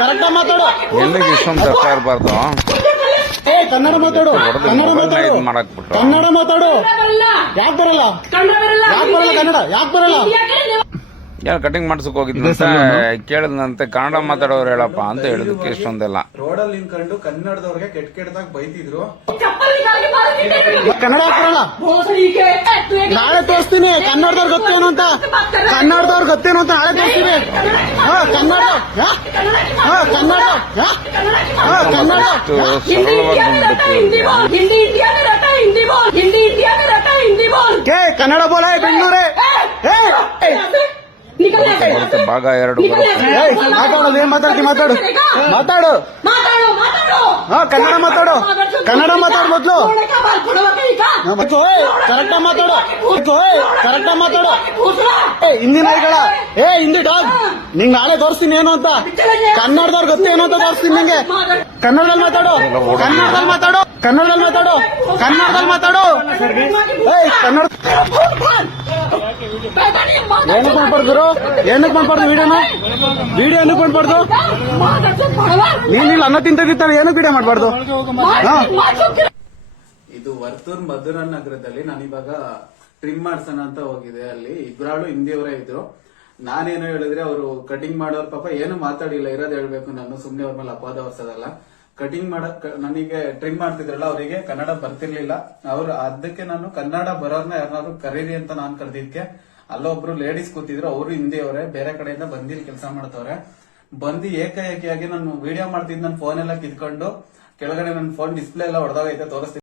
Correct ಮಾತಾಡು. ಎಲ್ಲಿಗೆ ಇಷ್ಟೊಂದು ಕಷ್ಟ ಇರಬಾರ್ದು. ಕನ್ನಡ ಮಾತಾಡು. ಕನ್ನಡ ಮಾತಾಡು. ಕನ್ನಡ ಮಾತಾಡು. ಯಾಕೆ ಬರಲ್ಲ? ಯಾಕೆ ಬರಲ್ಲ ಕನ್ನಡ? ಯಾಕೆ ಬರಲ್ಲ? ಏನು ಕಟಿಂಗ್ ಮಾಡ್ಸಕ್ ಹೋಗಿದ್ನಂತೆ ಕೇಳಿದ್ನಂತೆ ಕನ್ನಡ ಮಾತಾಡೋರು ಹೇಳಪ್ಪ ಅಂತ ಹೇಳಿದಕ್ಕೆ ಇಷ್ಟೊಂದೆಲ್ಲ. ರೋಡಲ್ಲಿ ನಿಂತ್ಕೊಂಡು ಕನ್ನಡದವ್ರಿಗೆ ಕೆಟ್ಟದಾಗ ಬೈತಿದ್ರು. ಕನ್ನಡ ಯಾಕೆ ಬರಲ್ಲ? ನಾಳೆ ತೋರಿಸ್ತೀನಿ ಕನ್ನಡದವ್ರು ಗೊತ್ತೇನು ಅಂತ. ಕನ್ನಡದವ್ರು ಗೊತ್ತೇನು ಅಂತ ನಾಳೆ ತೋರಿಸ್ತೀನಿ. ಕನ್ನಡ ಕನ್ನಡ ಕನ್ನಡ ಕನ್ನಡ ಬೋಲ ಬೆಂಗಳೂರೇ. ಬರುತ್ತೆ ಭಾಗ 2 ಬರುತ್ತೆ. ಮಾತಾಡೋದು ಏನ್ ಮಾತಾಡ್ತಿ? ಮಾತಾಡು ಮಾತಾಡು. ಕನ್ನಡ ಮಾತಾಡು. ಕನ್ನಡ ಮಾತಾಡು ಮೊದ್ಲು. ಕರೆಕ್ಟ್ ಮಾತಾಡು. ಕರೆಕ್ಟ್ ಮಾತಾಡು. ಹಿಂದಿ ನಾಯಿಗಳ ಹಿಂದಿ ಡಾಗ್. ನಿಂಗ್ ನಾಳೆ ತೋರಿಸ್ತೀನಿ ಏನು ಅಂತ. ಕನ್ನಡದವ್ರು ಗೊತ್ತೇನು ಅಂತ ತೋರಿಸ್ತೀನಿ ನಿಂಗೆ. ಕನ್ನಡದಲ್ಲಿ ಮಾತಾಡು. ಕನ್ನಡದಲ್ಲಿ ಮಾತಾಡು. ಕನ್ನಡದಲ್ಲಿ ಮಾತಾಡು. ಕನ್ನಡದಲ್ಲಿ ಮಾತಾಡು. ಕನ್ನಡ ಏನಕ್ಕೆ ಮಾಡ್ಬಾರ್ದು? ಏನಕ್ಕೆ ಮಾಡ್ಬಾರ್ದು? ವಿಡಿಯೋ ಏನಕ್ಕೆ ಮಾಡ್ಬಾರ್ದು? ನೀನಿಲ್ಲ ಅನ್ನ ತಿಂತಿರ್ತಾವೆ ಏನಕ್ಕೆ ವಿಡಿಯೋ ಮಾಡ್ಬಾರ್ದು? ಇದು ವರ್ತೂರ್ ಮಧುರನ್ ನಗರದಲ್ಲಿ ನಾನಿವಾಗ ಟ್ರಿಮ್ ಮಾಡ್ಸೋಣ ಅಂತ ಹೋಗಿದೆ. ಅಲ್ಲಿ ಇಬ್ರಾಳು ಹಿಂದಿಯವರೇ ಇದ್ರು. ನಾನೇನೋ ಹೇಳಿದ್ರೆ ಅವರು ಕಟಿಂಗ್ ಮಾಡೋರ್ ಪಾಪ ಏನು ಮಾತಾಡಿಲ್ಲ. ಇರೋದು ಹೇಳ್ಬೇಕು, ನಾನು ಸುಮ್ನೆ ಅವ್ರ ಮೇಲೆ ಅಪವಾದ ಹೊರ್ಸೋದಲ್ಲ. ಕಟಿಂಗ್ ಮಾಡಕ್ ನನಗೆ ಟ್ರಿಮ್ ಮಾಡ್ತಿದ್ರಲ್ಲ ಅವರಿಗೆ ಕನ್ನಡ ಬರ್ತಿರ್ಲಿಲ್ಲ. ಅವ್ರು ಅದಕ್ಕೆ ನಾನು ಕನ್ನಡ ಬರೋರ್ನ ಯಾರು ಕರೀರಿ ಅಂತ ನಾನ್ ಕರೆದಿದ್ಕೆ ಅಲ್ಲೊಬ್ರು ಲೇಡೀಸ್ ಕೂತಿದ್ರು. ಅವರು ಹಿಂದಿಯವರೇ, ಬೇರೆ ಕಡೆಯಿಂದ ಬಂದಿಲ್ಲಿ ಕೆಲಸ ಮಾಡ್ತವ್ರೆ. ಬಂದು ಏಕಾಏಕಿಯಾಗಿ ನಾನು ವಿಡಿಯೋ ಮಾಡ್ತಿದ್ ನನ್ನ ಫೋನ್ ಎಲ್ಲ ಕಿತ್ಕೊಂಡು ಕೆಳಗಡೆ ನನ್ನ ಫೋನ್ ಡಿಸ್ಪ್ಲೇ ಎಲ್ಲ ಹೊಡೆದಾಗೈತೆ, ತೋರಿಸ್ತೀನಿ.